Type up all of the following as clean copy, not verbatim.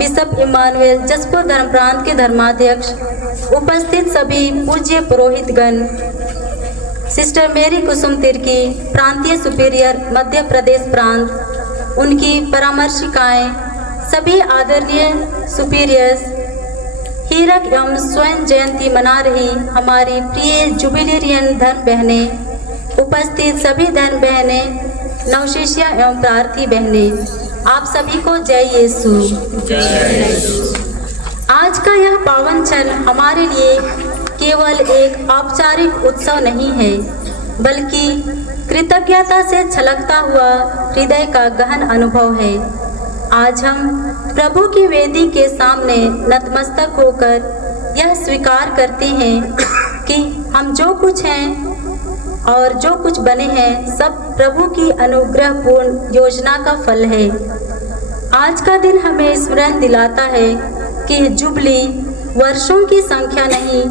Bishop Emmanuel Jaspur धर्म प्रांत के धर्माध्यक्ष, उपस्थित सभी पूज्य पुरोहितगण, सिस्टर मेरी कुसुम तिर्की, प्रांतीय सुपीरियर मध्य प्रदेश प्रांत, उनकी परामर्शिकाएं, सभी आदरणीय सुपीरियर्स, हीरक एवं स्वर्ण जयंती मना रही हमारी प्रिय जुबिलेरियन धर्म बहनें, उपस्थित सभी धर्म बहनें, नवशिष्या एवं प्रार्थी बहनें, आप सभी को जय यीशु। आज का यह पावन क्षण हमारे लिए केवल एक औपचारिक उत्सव नहीं है, बल्कि कृतज्ञता से छलकता हुआ हृदय का गहन अनुभव है। आज हम प्रभु की वेदी के सामने नतमस्तक होकर यह स्वीकार करते हैं कि हम जो कुछ हैं और जो कुछ बने हैं सब प्रभु की अनुग्रहपूर्ण योजना का फल है। आज का दिन हमें स्मरण दिलाता है कि जुबली वर्षों की संख्या नहीं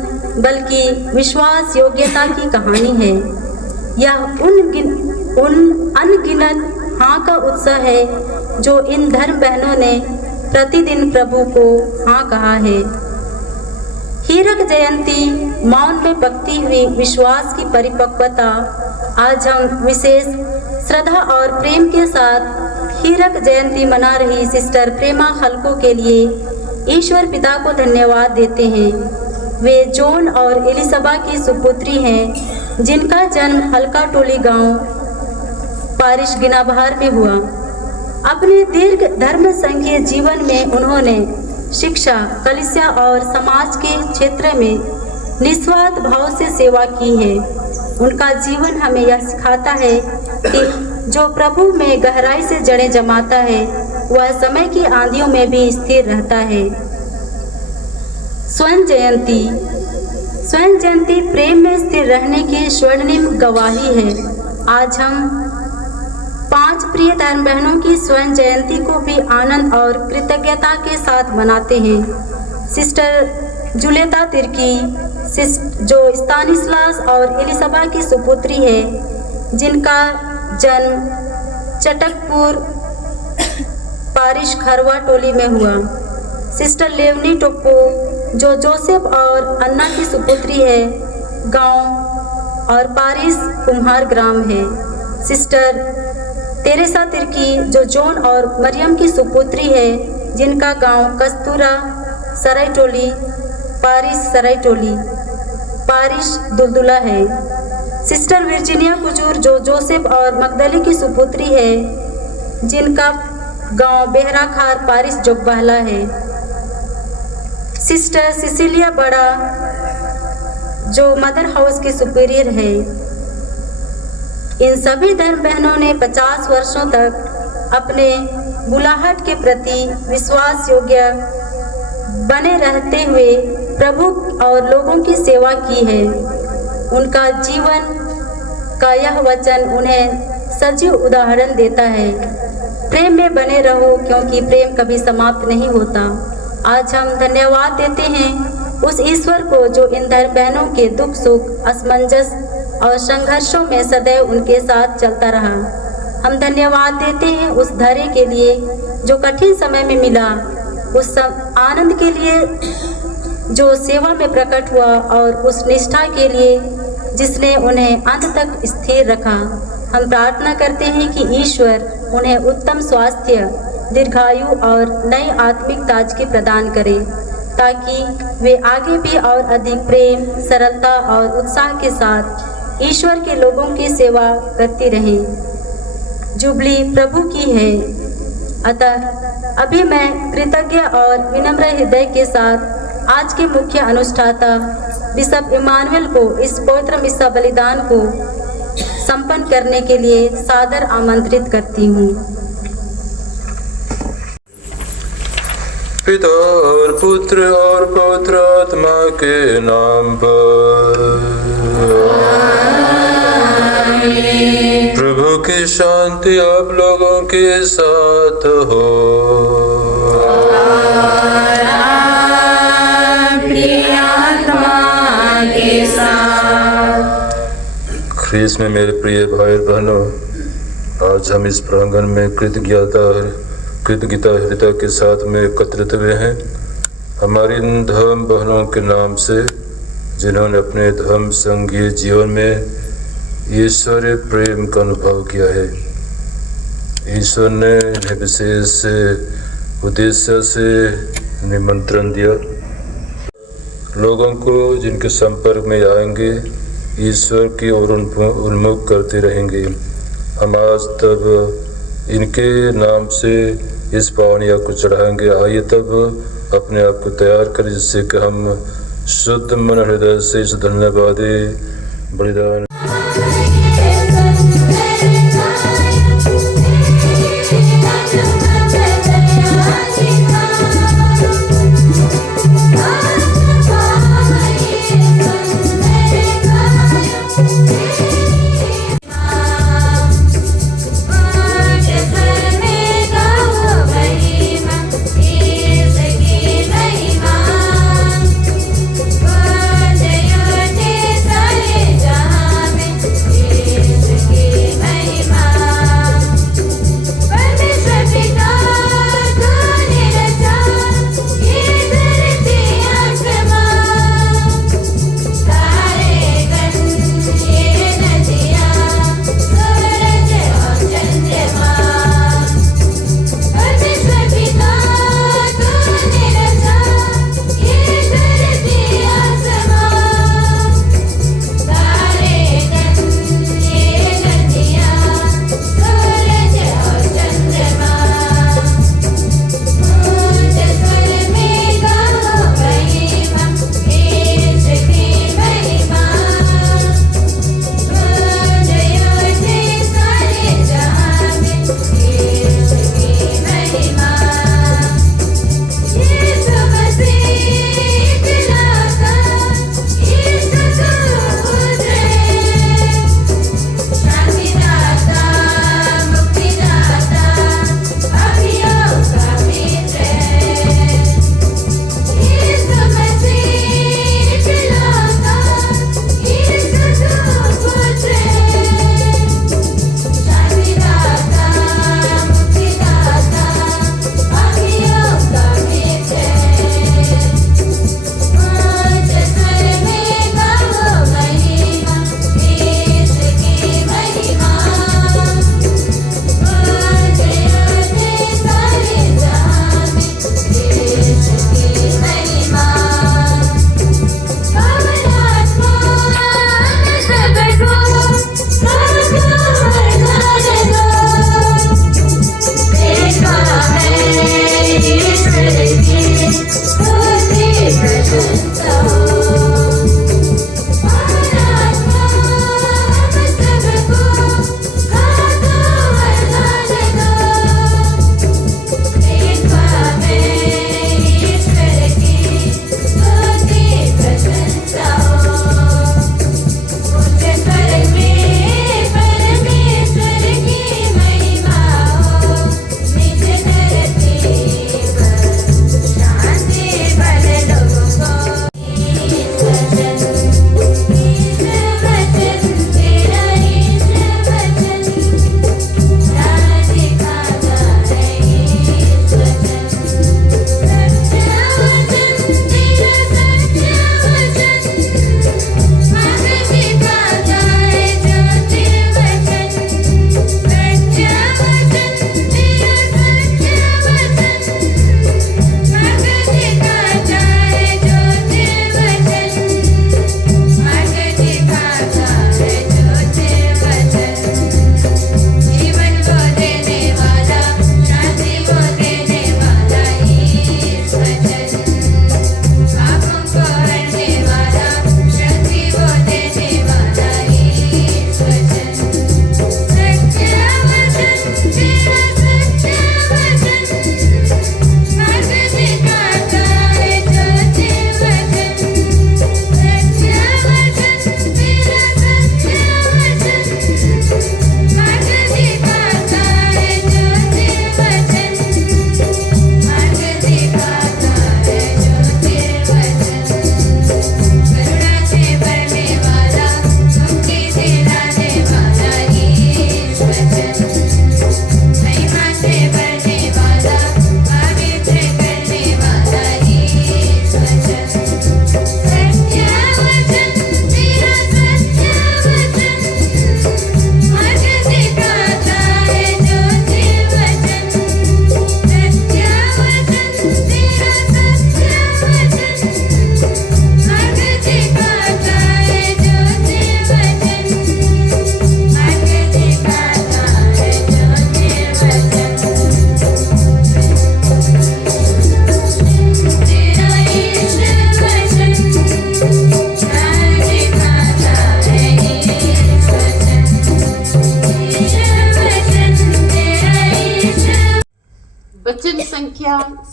बल्कि विश्वास योग्यता की कहानी है। यह उन अनगिनत हाँ का उत्सव है जो इन धर्म बहनों ने प्रतिदिन प्रभु को हाँ कहा है। हीरक जयंती मौन में पकती हुई विश्वास की परिपक्वता। आज हम विशेष श्रद्धा और प्रेम के साथ हीरक जयंती मना रही सिस्टर प्रेमा खलको के लिए ईश्वर पिता को धन्यवाद देते हैं। वे जॉन और एलिसबा की सुपुत्री हैं, जिनका जन्म हल्का टोली गांव पारिश गिनाबहार में हुआ। अपने दीर्घ धर्म संघीय जीवन में उन्होंने शिक्षा, कलीसिया और समाज के क्षेत्र में निस्वार्थ भाव से सेवा की है। उनका जीवन हमें यह सिखाता है कि जो प्रभु में गहराई से जड़ें जमाता है वह समय की आंधियों में भी स्थिर रहता है। स्वर्ण जयंती प्रेम में स्थिर रहने की स्वर्णिम गवाही है। आज हम 5 प्रिय धर्म बहनों की स्वर्ण जयंती को भी आनंद और कृतज्ञता के साथ मनाते हैं। सिस्टर जुलेता तिर्की, जो स्तानिस्लास और एलिसबा की सुपुत्री है, जिनका जन्म चटकपुर पारिश खरवा टोली में हुआ। सिस्टर लेवनी टोप्पो, जो जोसेफ और अन्ना की सुपुत्री है, गांव और पारिस कुम्हार ग्राम है। सिस्टर तेरेसा तिर्की, जो जॉन और मरियम की सुपुत्री है, जिनका गांव कस्तूरा सरायटोली पारिश दुलदुला है। सिस्टर वर्जीनिया कुजूर, जो जोसेफ और मगदली की सुपुत्री है, जिनका गांव बेहराखार पारिश जोगबहला है। सिस्टर सिसिलिया बड़ा, जो मदर हाउस की सुपीरियर है। इन सभी धर्म बहनों ने 50 वर्षों तक अपने बुलाहट के प्रति विश्वास योग्य बने रहते हुए प्रभु और लोगों की सेवा की है। उनका जीवन का यह वचन उन्हें सजीव उदाहरण देता है। प्रेम में बने रहो, क्योंकि प्रेम कभी समाप्त नहीं होता। आज हम धन्यवाद देते हैं उस ईश्वर को जो इन धर्म बहनों के दुख सुख, असमंजस और संघर्षों में सदैव उनके साथ चलता रहा। हम धन्यवाद देते हैं उस धैर्य के लिए जो कठिन समय में मिला, उस आनंद के लिए जो सेवा में प्रकट हुआ और उस निष्ठा के लिए जिसने उन्हें अंत तक स्थिर रखा। हम प्रार्थना करते हैं कि ईश्वर उन्हें उत्तम स्वास्थ्य, दीर्घायु और नई आत्मिक ताजगी प्रदान करे, ताकि वे आगे भी और अधिक प्रेम, सरलता और उत्साह के साथ ईश्वर के लोगों की सेवा करती रहें। जुबली प्रभु की है, अतः अभी मैं कृतज्ञ और विनम्र हृदय के साथ आज के मुख्य अनुष्ठाता बिशप इमानुएल को इस पवित्र मिस्सा बलिदान को संपन्न करने के लिए सादर आमंत्रित करती हूँ। पिता और पुत्र और पवित्र आत्मा के नाम पर। प्रभु की शांति आप लोगों के साथ हो। ख्रीस्त में मेरे प्रिय भाई बहनों, आज हम इस प्रांगण में कृतज्ञता हृदय के साथ में एकत्रित हुए हैं हमारी इन धर्म बहनों के नाम से, जिन्होंने अपने धर्म संघीय जीवन में ईश्वरीय प्रेम का अनुभव किया है। ईश्वर ने इन्हें विशेष उद्देश्य से निमंत्रण दिया। लोगों को जिनके संपर्क में आएंगे ईश्वर की ओर उन्मुख करते रहेंगे। हम आज तब इनके नाम से इस पावन याग को चढ़ाएंगे। आइए तब अपने आप को तैयार करें, जिससे कि हम शुद्ध मन हृदय से इस धन्यवादी बलिदान जहाँ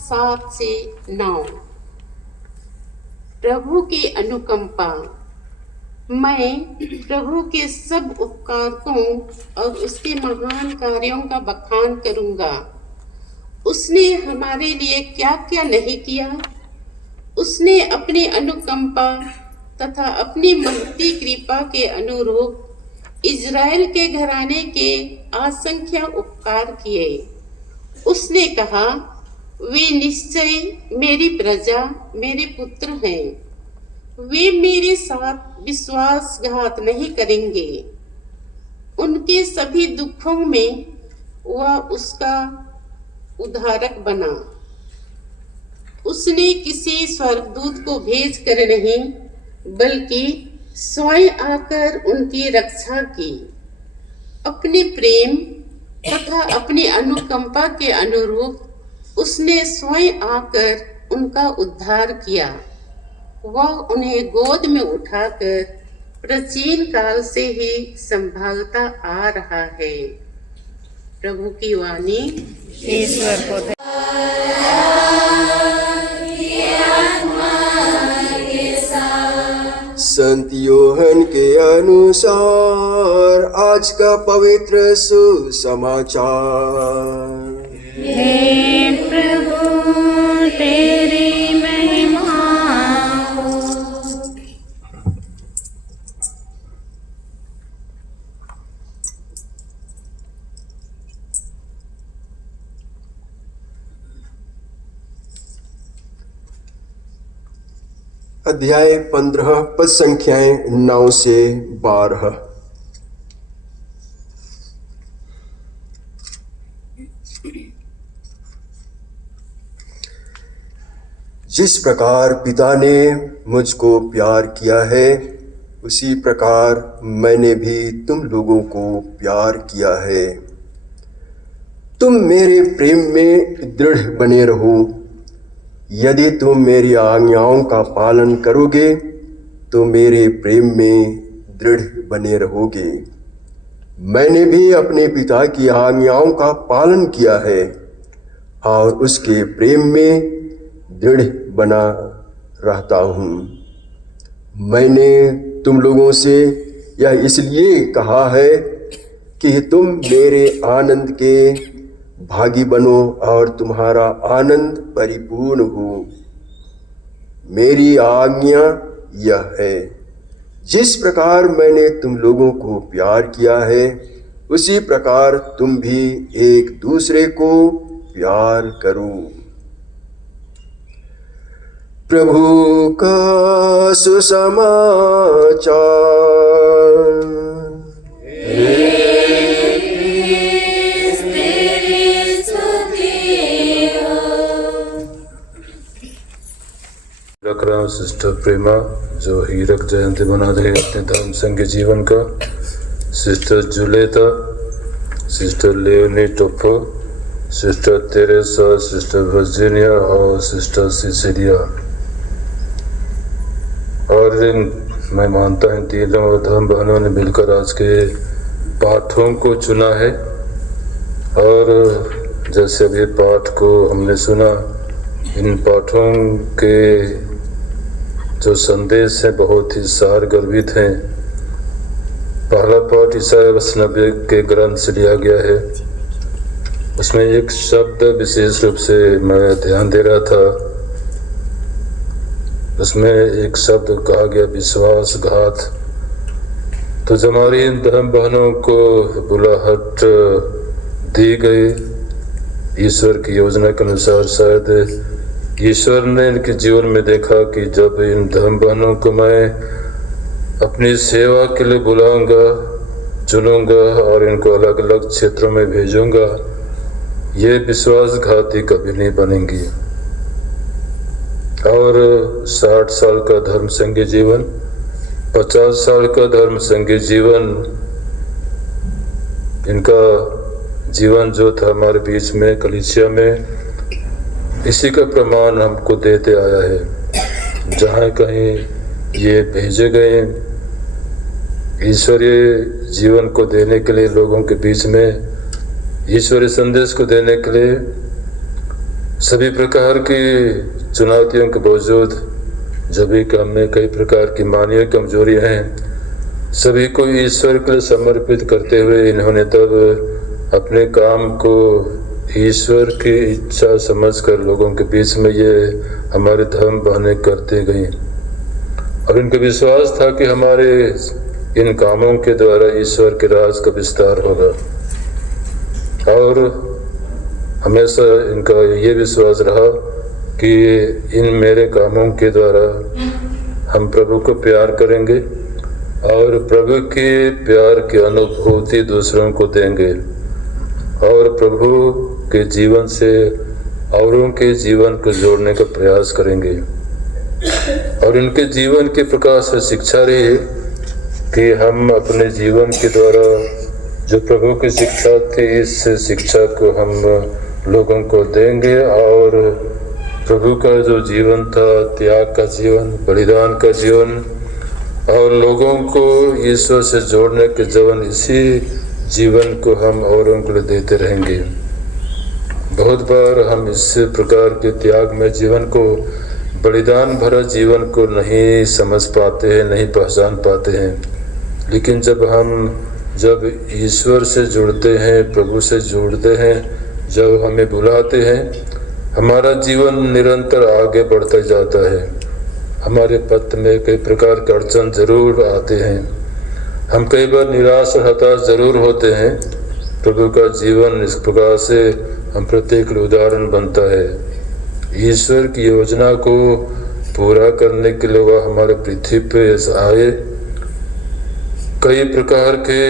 7 से 9। प्रभु की अनुकंपा। मैं प्रभु के सब उपकारों और उसके महान कार्यों का बखान करूंगा। उसने हमारे लिए क्या क्या नहीं किया। उसने अपनी अनुकंपा तथा अपनी महती कृपा के अनुरूप इज़राइल के घराने के असंख्य उपकार किए। उसने कहा, वे निश्चय मेरी प्रजा, मेरे पुत्र हैं। वे मेरे साथ विश्वासघात नहीं करेंगे। उनके सभी दुखों में वह उसका उद्धारक बना। उसने किसी स्वर्गदूत को भेज कर नहीं, बल्कि स्वयं आकर उनकी रक्षा की। अपने प्रेम तथा अपनी अनुकंपा के अनुरूप उसने स्वयं आकर उनका उद्धार किया। वह उन्हें गोद में उठाकर प्राचीन काल से ही संभालता आ रहा है। प्रभु की वाणी। ईश्वर को संत योहन के अनुसार आज का पवित्र सुसमाचार। हे प्रभु तेरी महिमा हो। अध्याय 15 पद संख्याएं 9 से 12। जिस प्रकार पिता ने मुझको प्यार किया है, उसी प्रकार मैंने भी तुम लोगों को प्यार किया है। तुम मेरे प्रेम में दृढ़ बने रहो। यदि तुम मेरी आज्ञाओं का पालन करोगे तो मेरे प्रेम में दृढ़ बने रहोगे। मैंने भी अपने पिता की आज्ञाओं का पालन किया है और उसके प्रेम में दृढ़ बना रहता हूँ। मैंने तुम लोगों से यह इसलिए कहा है कि तुम मेरे आनंद के भागी बनो और तुम्हारा आनंद परिपूर्ण हो। मेरी आज्ञा यह है, जिस प्रकार मैंने तुम लोगों को प्यार किया है, उसी प्रकार तुम भी एक दूसरे को प्यार करो। प्रभु का सुसमाचार। रखराम सिस्टर प्रेमा जो हीरक जयंती मना रहे अपने धर्म संघ जीवन का, sister Julieta, sister Leonie Tofo, sister Teresa, sister Virginia और सिस्टर सिसिलिया। और मैं मानता हूँ तीनों धर्म बहनों ने मिलकर आज के पाठों को चुना है। और जैसे अभी पाठ को हमने सुना, इन पाठों के जो संदेश हैं बहुत ही सार गर्भित हैं। पहला पाठ ईसाया 90 के ग्रंथ से लिया गया है। उसमें एक शब्द विशेष रूप से मैं ध्यान दे रहा था। उसमें एक शब्द कहा गया विश्वासघात। तो जब हमारी इन धर्म बहनों को बुलाहट दी गई ईश्वर की योजना के अनुसार, शायद ईश्वर ने इनके जीवन में देखा कि जब इन धर्म बहनों को मैं अपनी सेवा के लिए बुलाऊंगा, चुनूंगा और इनको अलग अलग क्षेत्रों में भेजूंगा, ये विश्वासघाती कभी नहीं बनेंगी। और 60 साल का धर्म संघी जीवन, 50 साल का धर्म संघी जीवन, इनका जीवन जो था हमारे बीच में कलीसिया में, इसी का प्रमाण हमको देते आया है। जहाँ कहीं ये भेजे गए ईश्वरीय जीवन को देने के लिए, लोगों के बीच में ईश्वरीय संदेश को देने के लिए, सभी प्रकार की चुनौतियों के बावजूद जब भी काम में कई प्रकार की मानवीय कमजोरियां हैं, सभी को ईश्वर के लिए समर्पित करते हुए इन्होंने तब अपने काम को ईश्वर की इच्छा समझकर लोगों के बीच में ये हमारे धर्म बहने करते गई और इनका विश्वास था कि हमारे इन कामों के द्वारा ईश्वर के राज का विस्तार होगा। और हमेशा इनका ये विश्वास रहा कि इन मेरे कामों के द्वारा हम प्रभु को प्यार करेंगे और प्रभु के प्यार की अनुभूति दूसरों को देंगे और प्रभु के जीवन से औरों के जीवन को जोड़ने का प्रयास करेंगे। और इनके जीवन के प्रकाश से शिक्षा रही है कि हम अपने जीवन के द्वारा जो प्रभु की शिक्षा थी, इस शिक्षा को हम लोगों को देंगे और प्रभु का जो जीवन था, त्याग का जीवन, बलिदान का जीवन और लोगों को ईश्वर से जोड़ने के जीवन, इसी जीवन को हम औरों को देते रहेंगे। बहुत बार हम इस प्रकार के त्याग में जीवन को, बलिदान भरा जीवन को नहीं समझ पाते हैं, नहीं पहचान पाते हैं। लेकिन जब ईश्वर से जुड़ते हैं, प्रभु से जुड़ते हैं, जब हमें बुलाते हैं, हमारा जीवन निरंतर आगे बढ़ता जाता है। हमारे पथ में कई प्रकार के अड़चन जरूर आते हैं, हम कई बार निराश और हताश जरूर होते हैं। प्रभु का जीवन इस प्रकार से हम प्रत्येक उदाहरण बनता है। ईश्वर की योजना को पूरा करने के लिए वह हमारे पृथ्वी पे आए। कई प्रकार के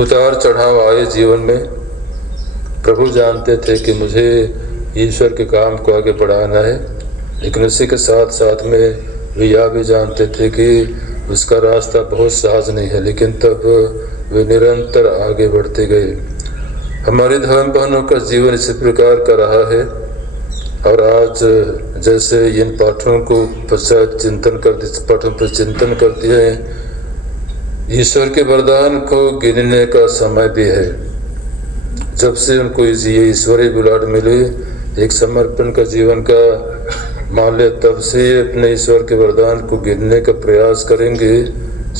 उतार चढ़ाव आए जीवन में। प्रभु जानते थे कि मुझे ईश्वर के काम को आगे बढ़ाना है, लेकिन उसी के साथ साथ में वे यह भी जानते थे कि उसका रास्ता बहुत सहज नहीं है, लेकिन तब वे निरंतर आगे बढ़ते गए। हमारे धर्म बहनों का जीवन इसी प्रकार का रहा है और आज जैसे इन पाठों को पाठों पर चिंतन करते हैं, ईश्वर के वरदान को गिनने का समय भी है। जब से उनको ये ईश्वरीय बुलाहट मिली, एक समर्पण का जीवन का मान ले, तब से अपने ईश्वर के वरदान को गिनने का प्रयास करेंगे,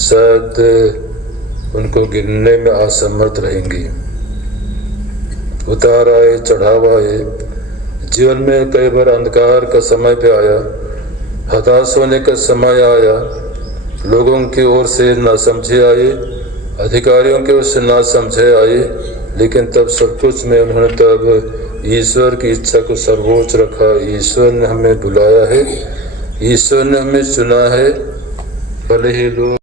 शायद उनको गिनने में असमर्थ रहेंगे। उतार आए, चढ़ाव आए, जीवन में कई बार अंधकार का समय भी आया, हताश होने का समय आया, लोगों की ओर से नासमझे आए, अधिकारियों की ओर से नासमझे आए, लेकिन तब सब कुछ में उन्होंने तब ईश्वर की इच्छा को सर्वोच्च रखा। ईश्वर ने हमें बुलाया है, ईश्वर ने हमें चुना है, भले ही लोग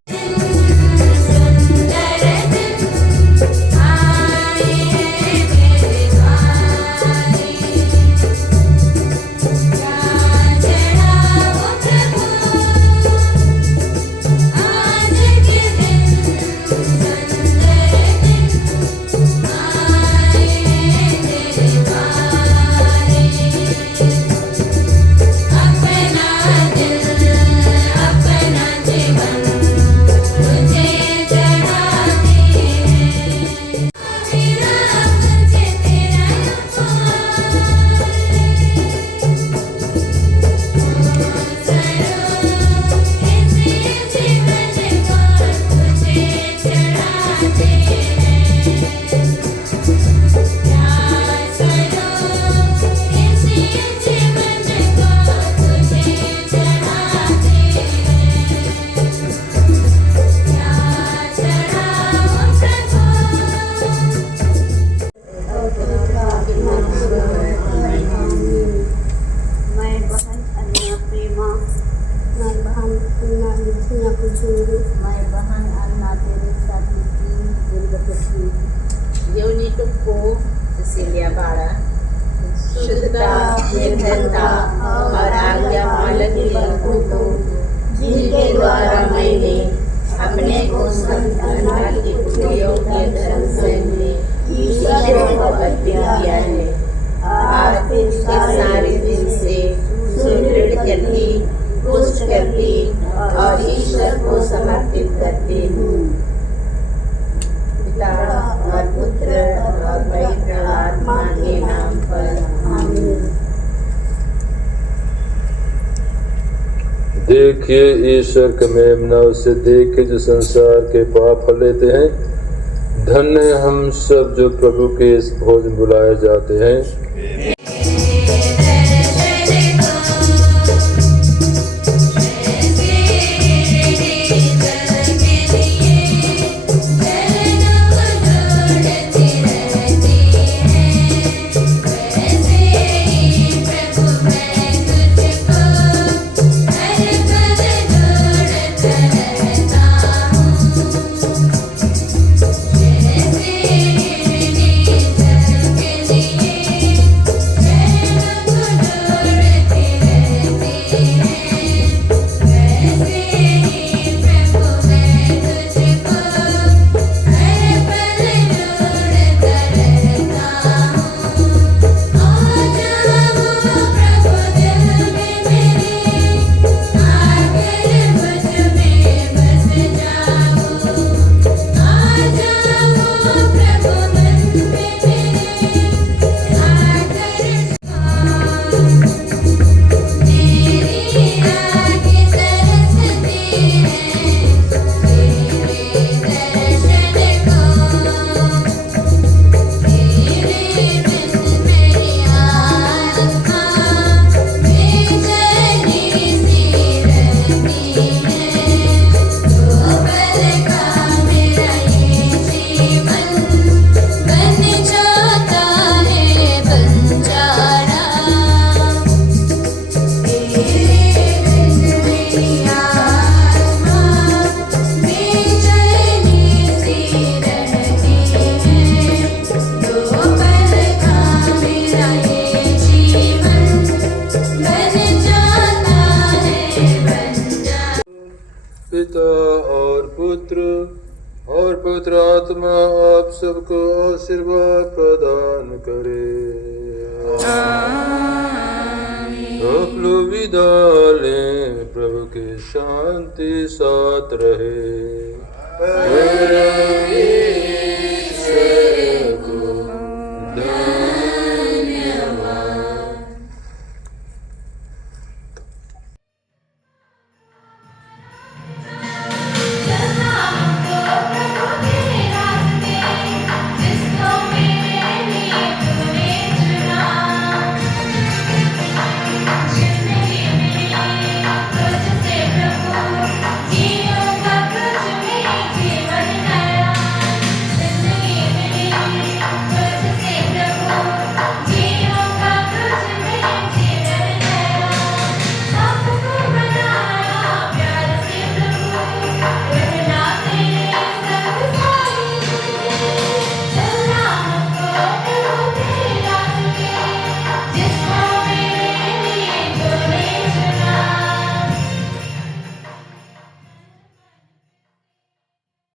और पुत्र और पवित्र आत्मा के नाम देखिए ईश्वर का मेमना, उसे देख के जो संसार के पाप हर लेते हैं। धन्य है हम सब जो प्रभु के इस भोज में बुलाए जाते हैं। पिता और पुत्र और पवित्र आत्मा आप सबको आशीर्वाद प्रदान करे। आप लोग विदा लें, प्रभु की शांति साथ रहे।